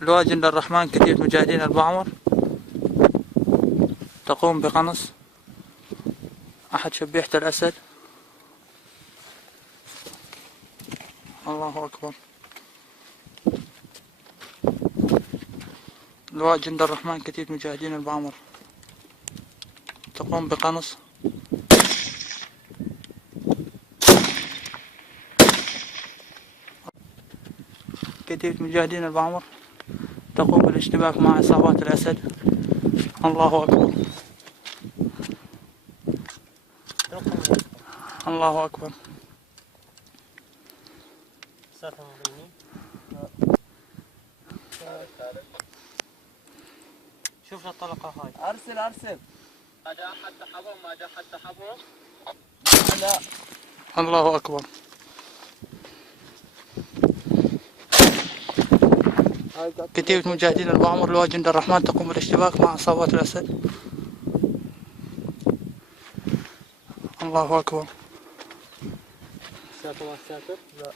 لواء جند الرحمن كتيبة مجاهدين البعمر تقوم بقنص أحد شبيحة الأسد. الله أكبر. لواء جند الرحمن كتيبة مجاهدين البعمر تقوم بقنص كتيبة مجاهدين البعمر تقوم بالاشتباك مع عصابات الأسد. الله أكبر. الله أكبر. شوف الطلقة هاي. أرسل. ما جاء حتى حضر ما جاء حتى حضر. لا. الله أكبر. كتيبة مجاهدين البعمر لواء جند الرحمن تقوم بالاشتباك مع عصابات الأسد. الله أكبر. ساتر. لا.